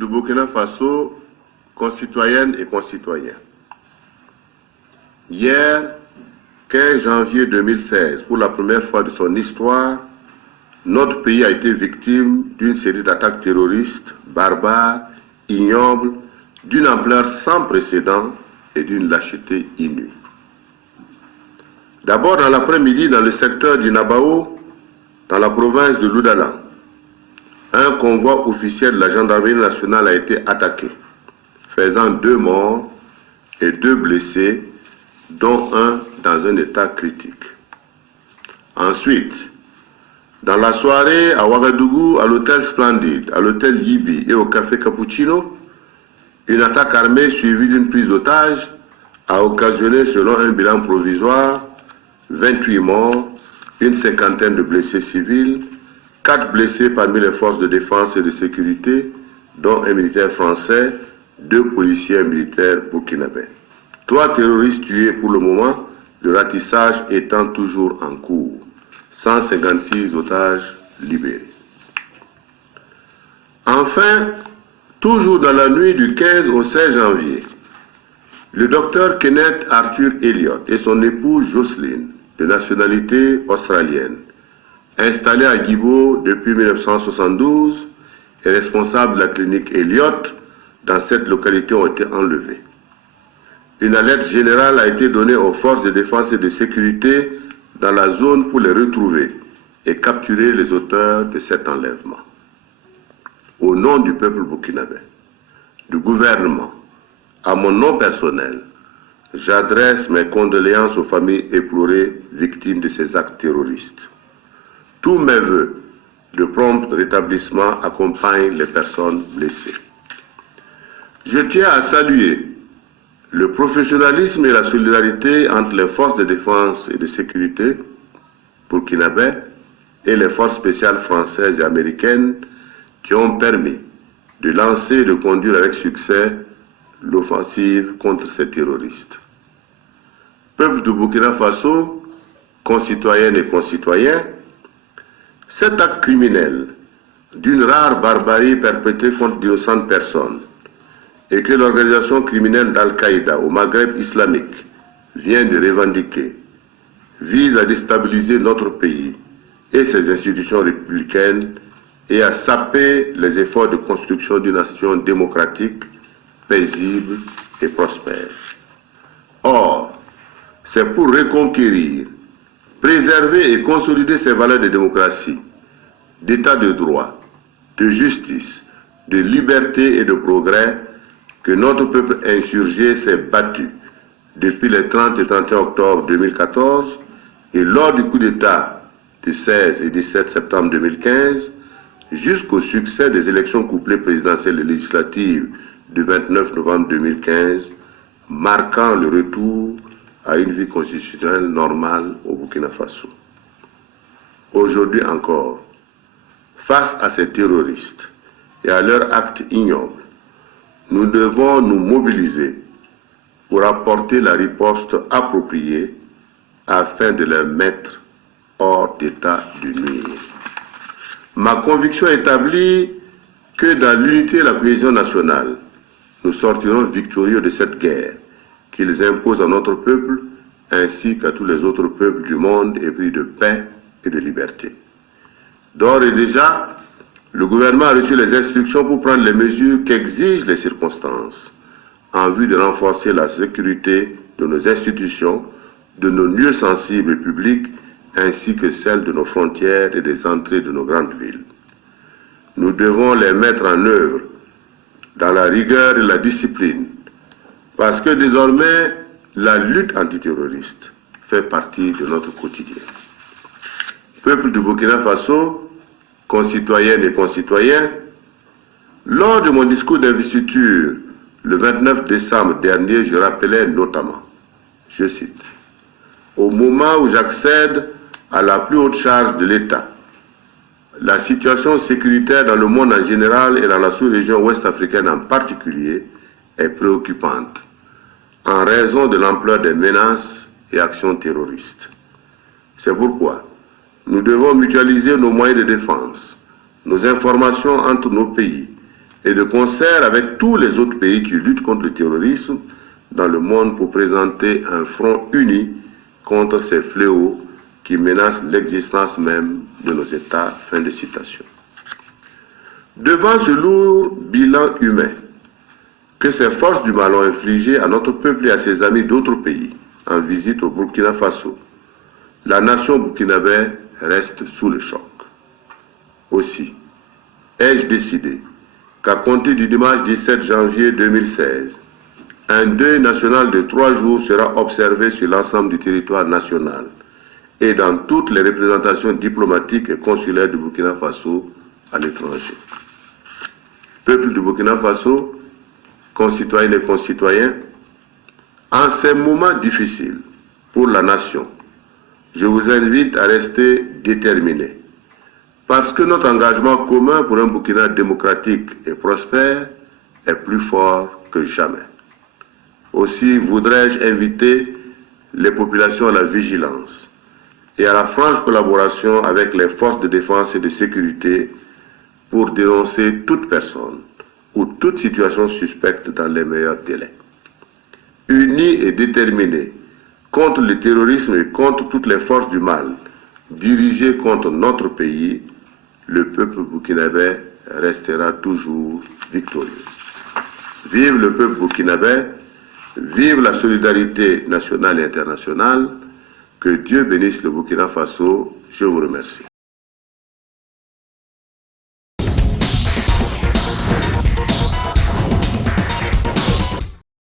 du Burkina Faso, concitoyennes et concitoyens. Hier, 15 janvier 2016, pour la première fois de son histoire, notre pays a été victime d'une série d'attaques terroristes, barbares, ignobles, d'une ampleur sans précédent et d'une lâcheté inouïe. D'abord, dans l'après-midi, dans le secteur du Nabao, dans la province de Loudala, un convoi officiel de la gendarmerie nationale a été attaqué, faisant 2 morts et 2 blessés, dont un dans un état critique. Ensuite, dans la soirée à Ouagadougou, à l'hôtel Splendide, à l'hôtel Yibi et au café Cappuccino, une attaque armée suivie d'une prise d'otage a occasionné, selon un bilan provisoire, 28 morts, une cinquantaine de blessés civils, 4 blessés parmi les forces de défense et de sécurité, dont un militaire français, 2 policiers militaires burkinabés. 3 terroristes tués pour le moment, le ratissage étant toujours en cours. 156 otages libérés. Enfin, toujours dans la nuit du 15 au 16 janvier, le docteur Kenneth Arthur Elliott et son épouse Jocelyne, de nationalité australienne, installés à Guibo depuis 1972 et responsables de la clinique Elliott dans cette localité, ont été enlevés. Une alerte générale a été donnée aux forces de défense et de sécurité dans la zone pour les retrouver et capturer les auteurs de cet enlèvement. Au nom du peuple burkinabé, du gouvernement, à mon nom personnel, j'adresse mes condoléances aux familles éplorées victimes de ces actes terroristes. Tous mes vœux de prompt rétablissement accompagnent les personnes blessées. Je tiens à saluer le professionnalisme et la solidarité entre les forces de défense et de sécurité burkinabées et les forces spéciales françaises et américaines qui ont permis de lancer et de conduire avec succès l'offensive contre ces terroristes. Peuple du Burkina Faso, concitoyennes et concitoyens, cet acte criminel d'une rare barbarie perpétrée contre d'innocentes personnes et que l'organisation criminelle d'Al-Qaïda au Maghreb islamique vient de revendiquer, vise à déstabiliser notre pays et ses institutions républicaines et à saper les efforts de construction d'une nation démocratique, paisible et prospère. Or, c'est pour reconquérir, préserver et consolider ces valeurs de démocratie, d'état de droit, de justice, de liberté et de progrès que notre peuple insurgé s'est battu depuis les 30 et 31 octobre 2014 et lors du coup d'État du 16 et 17 septembre 2015 jusqu'au succès des élections couplées présidentielles et législatives du 29 novembre 2015, marquant le retour à une vie constitutionnelle normale au Burkina Faso. Aujourd'hui encore, face à ces terroristes et à leurs actes ignobles, nous devons nous mobiliser pour apporter la riposte appropriée afin de les mettre hors d'état de nuire. Ma conviction établie que dans l'unité et la cohésion nationale, nous sortirons victorieux de cette guerre qu'ils imposent à notre peuple ainsi qu'à tous les autres peuples du monde épris de paix et de liberté. D'ores et déjà, le gouvernement a reçu les instructions pour prendre les mesures qu'exigent les circonstances en vue de renforcer la sécurité de nos institutions, de nos lieux sensibles et publics, ainsi que celle de nos frontières et des entrées de nos grandes villes. Nous devons les mettre en œuvre dans la rigueur et la discipline, parce que désormais, la lutte antiterroriste fait partie de notre quotidien. Peuple du Burkina Faso, concitoyennes et concitoyens, lors de mon discours d'investiture le 29 décembre dernier, je rappelais notamment, je cite, « Au moment où j'accède à la plus haute charge de l'État, la situation sécuritaire dans le monde en général et dans la sous-région ouest africaine en particulier est préoccupante en raison de l'ampleur des menaces et actions terroristes. C'est pourquoi nous devons mutualiser nos moyens de défense, nos informations entre nos pays et de concert avec tous les autres pays qui luttent contre le terrorisme dans le monde pour présenter un front uni contre ces fléaux qui menacent l'existence même de nos États. Fin de citation. Devant ce lourd bilan humain que ces forces du mal ont infligé à notre peuple et à ses amis d'autres pays en visite au Burkina Faso, la nation burkinabé reste sous le choc. Aussi, ai-je décidé qu'à compter du dimanche 17 janvier 2016, un deuil national de 3 jours sera observé sur l'ensemble du territoire national et dans toutes les représentations diplomatiques et consulaires du Burkina Faso à l'étranger. Peuple du Burkina Faso, concitoyennes et concitoyens, en ces moments difficiles pour la nation, je vous invite à rester déterminés, parce que notre engagement commun pour un Burkina démocratique et prospère est plus fort que jamais. Aussi voudrais-je inviter les populations à la vigilance et à la franche collaboration avec les forces de défense et de sécurité pour dénoncer toute personne ou toute situation suspecte dans les meilleurs délais. Unis et déterminés contre le terrorisme et contre toutes les forces du mal dirigées contre notre pays, le peuple burkinabé restera toujours victorieux. Vive le peuple burkinabé, vive la solidarité nationale et internationale, que Dieu bénisse le Burkina Faso. Je vous remercie.